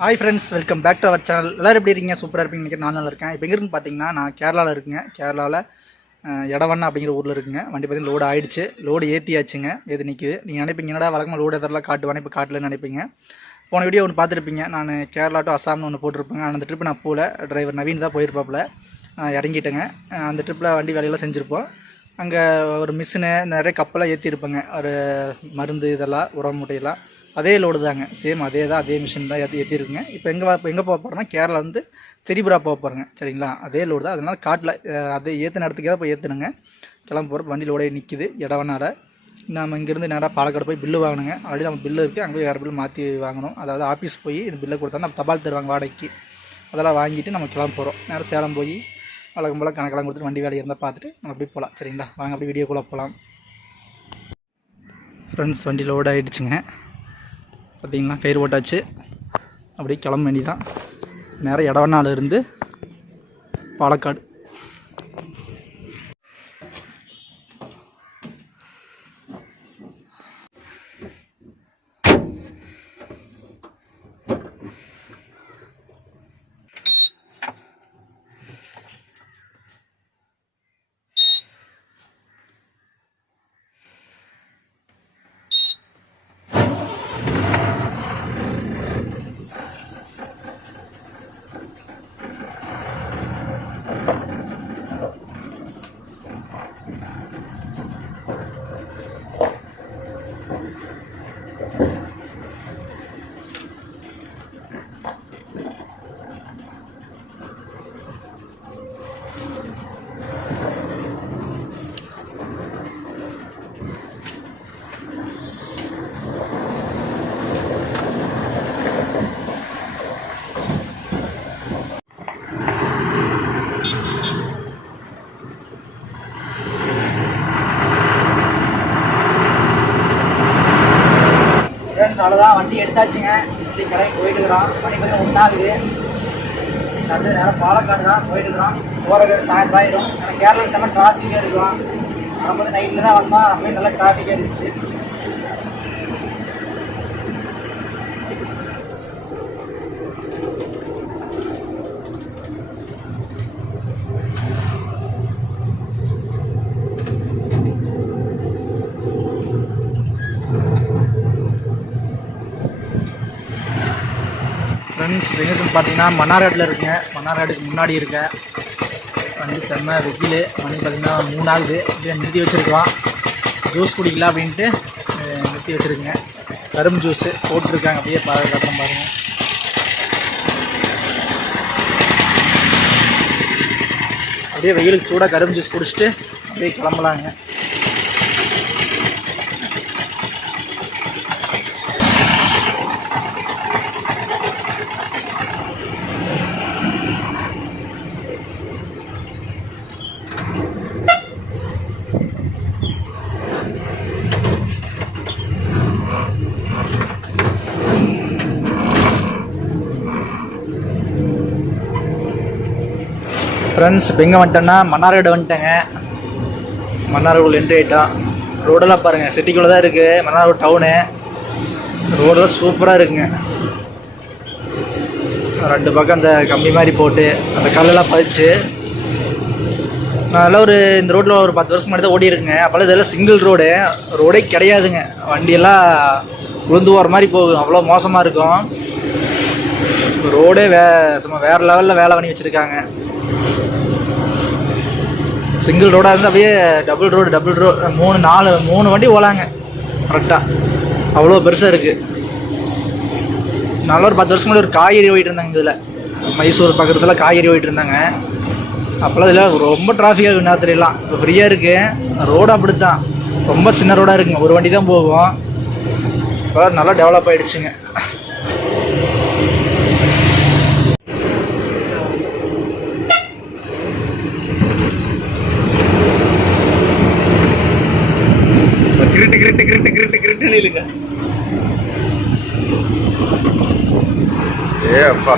Hi friends, welcome back to our channel. எல்லோரும் எப்படி இருக்கீங்க? சூப்பராக இருப்பீங்க நினைக்கிறேன். நான் நல்லா இருக்கேன். இப்போ எங்கே இருக்குன்னு பார்த்தீங்கன்னா, நான் கேரளாவில் இருக்குங்க. கேரளாவில் எடவண்ணா அப்படிங்கிற ஊரில் இருக்குங்க. வண்டி பார்த்தீங்கன்னா லோடு ஆகிடுச்சு, லோடு ஏற்றியாச்சுங்க. ஏது நிற்கிது. நீங்கள் நினைப்பீங்க என்னடா வழக்கமாக லோடு எதெல்லாம் காட்டுவானே, இப்போ காட்டலன்னு நினைப்பீங்க. போன வீடியோ ஒன்று பார்த்துருப்பீங்க. நான் கேரளா டு அசாம்னு ஒன்று போட்டிருப்பேங்க. அந்த ட்ரிப்பு நான் போகல, டிரைவர் நவீன் தான் போயிருப்பாப்புல. இறங்கிட்டேங்க. அந்த ட்ரிப்பில் வண்டி வேலையெல்லாம் செஞ்சுருப்போம். அங்கே ஒரு மிஷினு நிறைய கப்பெல்லாம் ஏற்றிருப்பேங்க. ஒரு மருந்து இதெல்லாம் உரம் மூட்டையெல்லாம் அதே லோடு தாங்க. சேம் அதே தான், அதே மிஷின் தான் ஏற்றிருக்குங்க. இப்போ எங்கே போக போகிறோன்னா, கேரளா வந்து திரிபுரா போக போகிறேங்க. சரிங்களா? அதே லோடு தான். அதனால் காட்டில் அதே ஏற்றின இடத்துக்கு தான் போய் ஏற்றுனுங்க. கிளம்ப போகிற வண்டி லோடே நிற்கிது இடவனால. நம்ம இங்கேருந்து நேராக பாலக்காடு போய் பில்லு வாங்கணுங்க. ஆல்ரெடி நம்ம பில்லு இருக்குது, அங்கே போய் வேறு பில்லு மாற்றி வாங்கணும். அதாவது ஆஃபீஸ் போய் இந்த பில்லை கொடுத்தா நம்ம தபால் தருவாங்க வாடகைக்கு. அதெல்லாம் வாங்கிட்டு நம்ம கிளம்ப போகிறோம். நேரம் சேலம் போய் வழக்கம் போல் கணக்கெல்லாம் கொடுத்துட்டு வண்டி வேலையை இருந்தால் பார்த்துட்டு நம்ம அப்படி போகலாம். சரிங்களா? வாங்க அப்படி வீடியோக்குள்ளே போகலாம். ஃப்ரெண்ட்ஸ், வண்டி லோடு ஆகிடுச்சுங்க. பார்த்தீங்களா, கயிறு ஓட்டாச்சு. அப்படியே கிளம்ப வேண்டிதான். நேரம் இடவண்ணால இருந்து பாலக்காடு. அவ்வளோதான், வண்டி எடுத்தாச்சுங்க. வண்டி கடைக்கு போயிட்டு இருக்கிறோம். மணி கொஞ்சம் ஒன்றாகுது. அடுத்து நேரம் பாலக்காடு தான் போயிட்டு இருக்கிறோம். போகிற சாயந்தரம் ஆயிடும். ஏன்னா கேரளா செம்ம டிராஃபிக்காக இருக்கும். நம்ம வந்து நைட்டில் தான் வந்தோம். அப்போயும் நல்லா டிராஃபிக்காக இருந்துச்சு. ஃப்ரெண்ட்ஸ், எங்கே பார்த்தீங்கன்னா மன்னார்காட்டில் இருக்குங்க. மன்னார்காட்டுக்கு முன்னாடி இருக்கேன். வந்து செம்ம வெயில். மணி பார்த்திங்கன்னா 3 ஆகுது. அப்படியே நிறுத்தி வச்சுருக்கலாம். ஜூஸ் குடிக்கலாம் அப்படின்ட்டு நிறுத்தி வச்சுருக்குங்க. கரும்பு ஜூஸு போட்டிருக்காங்க. அப்படியே கட்டுறோம் பாருங்கள். அப்படியே வெயிலுக்கு சூடாக கரும்பு ஜூஸ் குடிச்சிட்டு அப்படியே கிளம்பலாங்க. ஃப்ரெண்ட்ஸ், இப்போ எங்கே வந்துட்டேன்னா மன்னார்காடு வந்துட்டேங்க. மன்னார்குடி என்ட்ரி ஆகிட்டோம். ரோடெல்லாம் பாருங்கள், சிட்டிக்குள்ளே தான் இருக்குது. மன்னார்குடி டவுனு ரோடெல்லாம் சூப்பராக இருக்குங்க. 2 பக்கம் அந்த கம்பி மாதிரி போட்டு அந்த கல்லெல்லாம் பதிச்சு நல்லா இந்த ரோட்டில் ஒரு 10 வருஷம் முன்னாடி தான் ஓடி இருக்குங்க. அப்போல்லாம் இதெல்லாம் சிங்கிள் ரோடே கிடையாதுங்க. வண்டியெல்லாம் விழுந்து போகிற மாதிரி போகும். அவ்வளோ மோசமாக இருக்கும். ரோடே சும்மா வேறு லெவலில் வேலை பண்ணி வச்சுருக்காங்க. சிங்கிள் ரோடாக இருந்து அப்படியே டபுள் ரோடு 3 வண்டி ஓலாங்க கரெக்டாக. அவ்வளோ பெருசாக இருக்குது. நல்லா ஒரு 10 வருஷம் முன்னாடி ஒரு காய்கறி ஓடிட்டு இருந்தாங்க. இதில் மைசூர் பக்கத்தில் காய்கறி ஓடிட்டு இருந்தாங்க. அப்போல்லாம் இதில் ரொம்ப டிராஃபிக்காக இருக்கும். ராத்திரியெல்லாம் இப்போ ஃப்ரீயாக இருக்குது. ரோடு அப்படி தான், ரொம்ப சின்ன ரோடாக இருக்குங்க. ஒரு வண்டி தான் போகும். இப்போ நல்லா டெவலப் ஆகிடுச்சுங்க. கிரிட்டு இல்லைங்க. அப்பா,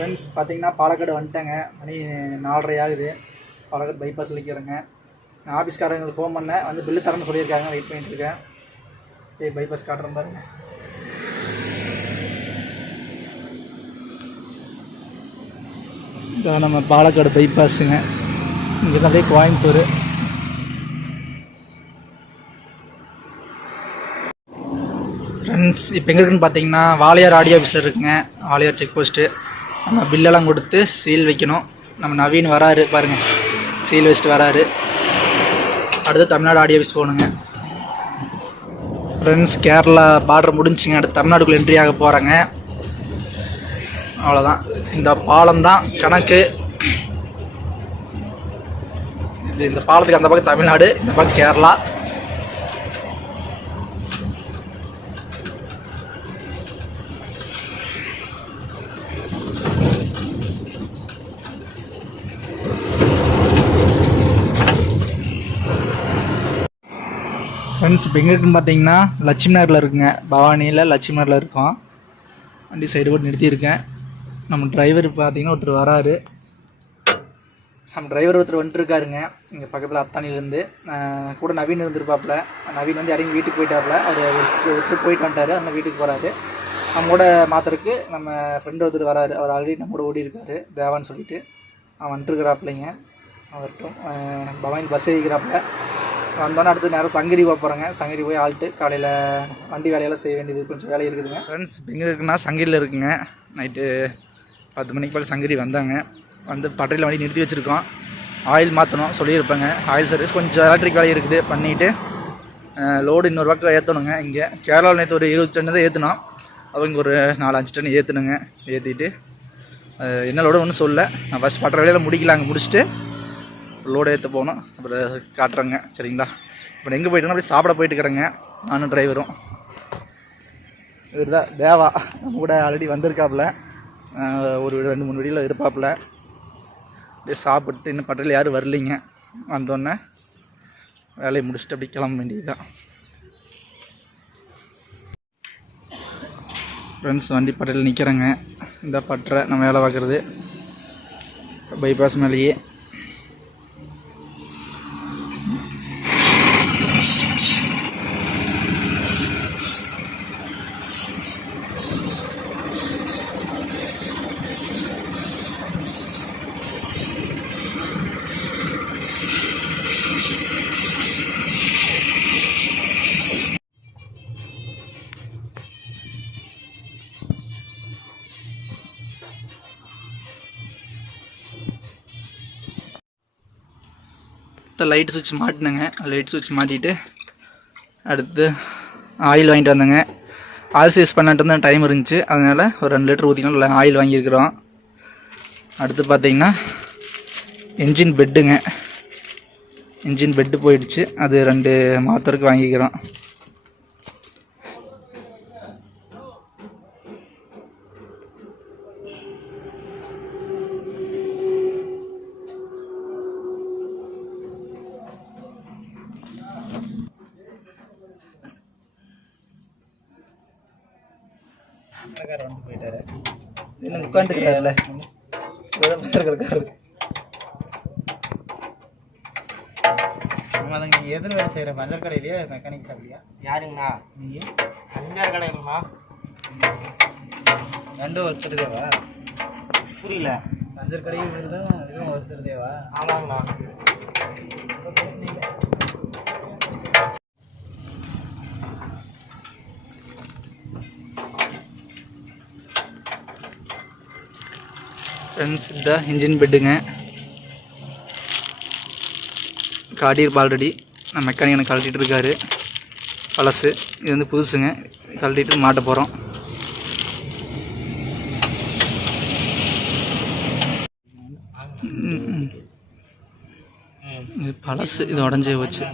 ஃப்ரெண்ட்ஸ் பார்த்தீங்கன்னா பாலக்காடு வந்துட்டேங்க. மணி 4:30 ஆகுது. பாலக்காடு பைபாஸில் நிற்கிறேங்க. நான் ஆஃபீஸ்காரங்களுக்கு ஃபோன் பண்ணேன், வந்து பில்லு தரேன்னு சொல்லியிருக்காங்க. வெயிட் பண்ணிட்டுருக்கேன். பைபாஸ் காட்டுறேன் பாருங்க. இதான் நம்ம பாலக்காடு பைபாஸுங்க. இங்கே தான் அப்படியே கோயம்புத்தூர். ஃப்ரெண்ட்ஸ் இப்போ எங்கே இருக்குன்னு பார்த்தீங்கன்னா வாளையார் ஆடியோ ஆஃபீஸர் இருக்குங்க. Walayar check post. நம்ம பில்லெல்லாம் கொடுத்து சீல் வைக்கணும். நம்ம நவீன் வராரு பாருங்கள், சீல் வச்சுட்டு வராரு. அடுத்து தமிழ்நாடு ஆடியோ ஆஃபீஸ் போகணுங்க. ஃப்ரெண்ட்ஸ் கேரளா பார்டர் முடிஞ்சுங்க. அடுத்து தமிழ்நாடுக்குள்ளே என்ட்ரி ஆக போகிறாங்க. அவ்வளோதான். இந்த பாலம் தான் கணக்கு. இந்த பாலத்துக்கு அந்த பக்கம் தமிழ்நாடு, இந்த பக்கம் கேரளா. ஃப்ரெண்ட்ஸ் இப்போ எங்கே இருக்குன்னு பார்த்தீங்கன்னா லட்சுமி நகரில் இருக்குங்க. பவானியில் லட்சுமி நகரில் இருக்கோம். வண்டி சைடு போட்டு நிறுத்தியிருக்கேன். நம்ம டிரைவர் பார்த்தீங்கன்னா ஒருத்தர் வராரு. நம்ம டிரைவர் ஒருத்தர் வந்துட்டுருக்காருங்க. இங்கே பக்கத்தில் அத்தானிலேருந்து கூட நவீன் இருந்திருப்பாப்புல. நவீன் வந்து இறங்கி வீட்டுக்கு போயிட்டாப்புல. அவர் ஒருத்தர் போயிட்டு வந்துட்டார். அந்த வீட்டுக்கு போகிறாரு. நம்ம கூட மாத்திரக்கு நம்ம ஃப்ரெண்டு ஒருத்தர் வராரு. அவர் ஆல்ரெடி நம்ம கூட ஓடி இருக்காரு, தேவான்னு சொல்லிட்டு. அவன் வந்துட்டுருக்கிறாப்புலைங்க. அவர்கிட்டும் பவானி பஸ் ஏறிக்கிறாப்புல. வந்தோன்னே அடுத்து நேரம் சங்கரி போக போகிறேங்க. சங்கரி போய் ஆள்ட்டு காலையில் வண்டி வேலையெல்லாம் செய்ய வேண்டியது கொஞ்சம் வேலை இருக்குதுங்க. ஃப்ரெண்ட்ஸ் இப்போ எங்கே இருக்குன்னா சங்கரியில் இருக்குங்க. நைட்டு 10 மணிக்கு பக்கம் சங்கரி வந்தாங்க. வந்து பட்டறையில் வண்டி நிறுத்தி வச்சுருக்கோம். ஆயில் மாற்றணும் சொல்லியிருப்பாங்க. ஆயில் சர்வீஸ் கொஞ்சம் எலக்ட்ரிக் வேலை இருக்குது, பண்ணிவிட்டு லோடு இன்னொரு பக்கம் ஏற்றணுங்க. இங்கே கேரளாவில் நேற்று ஒரு 20 டன் தான் ஏற்றினோம். அவங்க ஒரு 4-5 டன் ஏற்றணுங்க. ஏற்றிட்டு என்ன லோடு ஒன்றும் சொல்ல. நான் ஃபஸ்ட் பட்டறை வேலையில் முடிக்கலாங்க. முடிச்சுட்டு லோடு ஏற்ற போகணும். அப்புறம் காட்டுறேங்க. சரிங்களா? இப்போ எங்கே போயிட்டோன்னா அப்படியே சாப்பிட போயிட்டு இருக்கிறேங்க. நானும் டிரைவரும். இவர் தான் தேவா. நம்ம கூட ஆல்ரெடி வந்திருக்காப்புல. ஒரு 2-3 வீடியோவில் இருப்பாப்புல. அப்படியே சாப்பிட்டு இன்னும் பட்டறையில் யாரும் வரலைங்க. வந்தோடனே வேலையை முடிச்சுட்டு அப்படி கிளம்ப வேண்டியது தான். ஃப்ரெண்ட்ஸ் வண்டி பட்டறையில் நிற்கிறேங்க. இந்த பட்டறை நம்ம வேலை பார்க்குறது பைபாஸ் மேலேயே. லைட் சுவிட்ச் மாட்டினேங்க. லைட் சுவிட்ச் மாட்டிட்டு அடுத்து ஆயில் வாங்கிட்டு வந்தேங்க. ஆயில் சர்வீஸ் பண்ணிட்டு இருந்தால் டைம் இருந்துச்சு. அதனால் ஒரு 2 லிட்டர் ஊற்றிக்கலாம் ஆயில் வாங்கியிருக்கிறோம். அடுத்து பார்த்திங்கன்னா என்ஜின் பெட்டுங்க. என்ஜின் பெட்டு போயிடுச்சு. அது 2 மாத்திரைக்கு வாங்கிக்கிறோம். வந்து போயிட்டாரு. இன்னும் உட்காந்துக்கிறாருல இருக்காரு. நீங்கள் எதில் வேலை செய்கிற பஞ்சர் கடையிலையா மெக்கானிக் ஷாப்லையா? யாருங்கண்ணா? நீங்கள் பஞ்சர் கடைங்கண்ணா. 2 ஒருத்தருதேவா? புரியல. பஞ்சர் கடையும் இதுதான் இதுவும் ஒருத்தருதேவா? ஆமாங்கண்ணா. ஃப்ரெண்ட்ஸ் இதுதான் இன்ஜின் பெட்டுங்க. காட்டியிருப்பா ஆல்ரெடி. நான் மெக்கானிக் எனக்கு கழட்டிகிட்டு இருக்காரு. பழசு இது வந்து புதுசுங்க. கழட்டிட்டு மாட்ட போகிறோம். இது பழசு, இது உடஞ்சே போச்சு.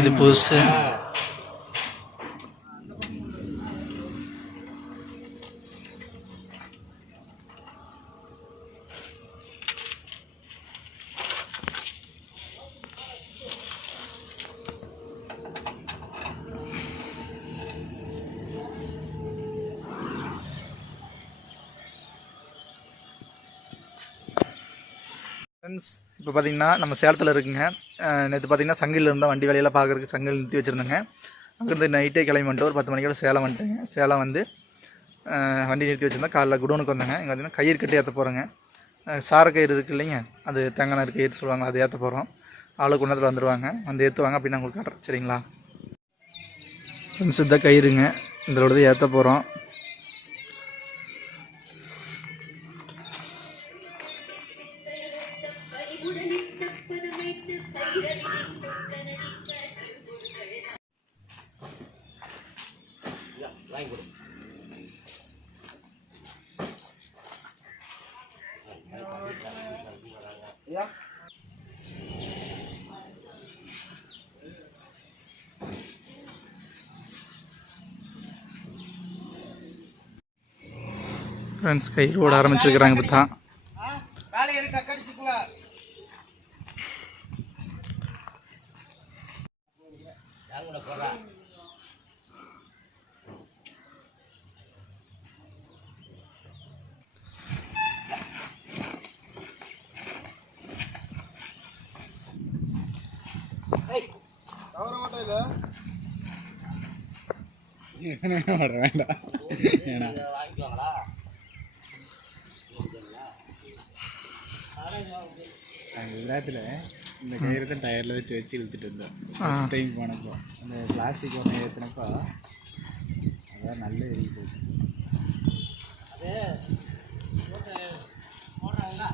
இது புதுசு. ஃப்ரெண்ட்ஸ் இப்போ பார்த்தீங்கன்னா நம்ம சேலத்தில் இருக்குங்க. நேற்று பார்த்தீங்கன்னா சங்கில் இருந்தால் வண்டி வேலையெல்லாம் பார்க்குறதுக்கு சங்கில் நிறுத்தி வச்சுருந்தேங்க. அங்கேருந்து நைட்டே கிளம்பி வந்துட்டு ஒரு 10 மணிக்கோட சேலம் வந்துட்டுங்க. சேலம் வந்து வண்டி நிறுத்தி வச்சுருந்தேன். காலைல குடோனுக்கு வந்தேங்க. இங்கே பார்த்தீங்கன்னா கயிறு கட்டி ஏற்ற போகிறோங்க. சார கயிறு இருக்குது இல்லைங்க, அது தேங்காய் கயிறு சொல்லுவாங்க, அது ஏற்ற போகிறோம். ஆளு கொண்டத்தில் வந்துடுவாங்க, வந்து ஏற்றுவாங்க அப்படின்னு நான் உங்களுக்கு காட்டுறேன் சரிங்களா. ஃப்ரெண்ட்ஸ் இந்த கயிறுங்க, இதோடது ஏற்ற போகிறோம். ஃப்ரெண்ட்ஸ் கயிறு ஓட ஆரம்பிச்சிருக்கிறாங்க பார்த்தா. வேலையை இருக்கா கடிச்சுக்குங்க. வேண்டாம் வாங்கிக்குவாங்களா? குஜராத்தில் இந்த கயிறு தான் டயரில் வச்சு இழுத்துட்டு வந்தோம் ஃபஸ்ட் டைம் போனப்போ. அந்த பிளாஸ்டிக் ஒன்று ஏற்றினப்போ அதான் நல்ல எரி போச்சு. அது போடுறாங்களா?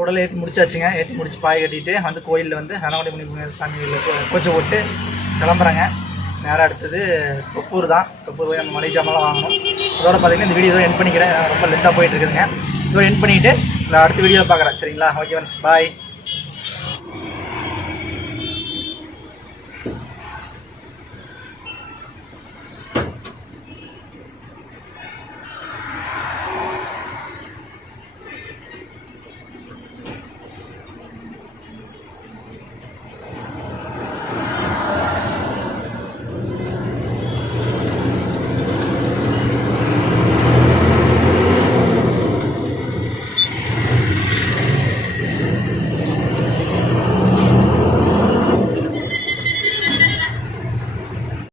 லோடெல்லாம் ஏற்றி முடிச்சாச்சுங்க. ஏற்றி முடிச்சு பாய் கட்டிட்டு வந்து கோயிலில் வந்து ஹனவடி முனி சாமியில் கோச்சை போட்டு கிளம்புறேங்க. நேரம் அடுத்தது தொப்பூர் தான். தொப்பூர் போய் அந்த மளிகை ஜாமான்லாம் வாங்கணும். அதோட பார்த்தீங்கன்னா இந்த வீடியோ எண்ட் பண்ணிக்கிறேன். ரொம்ப லென்த்தாக போயிட்டு இருக்குதுங்க. இதோ எண்ட் பண்ணிவிட்டு அடுத்த வீடியோவில் பார்க்குறேன் சரிங்களா. Okay friends bye.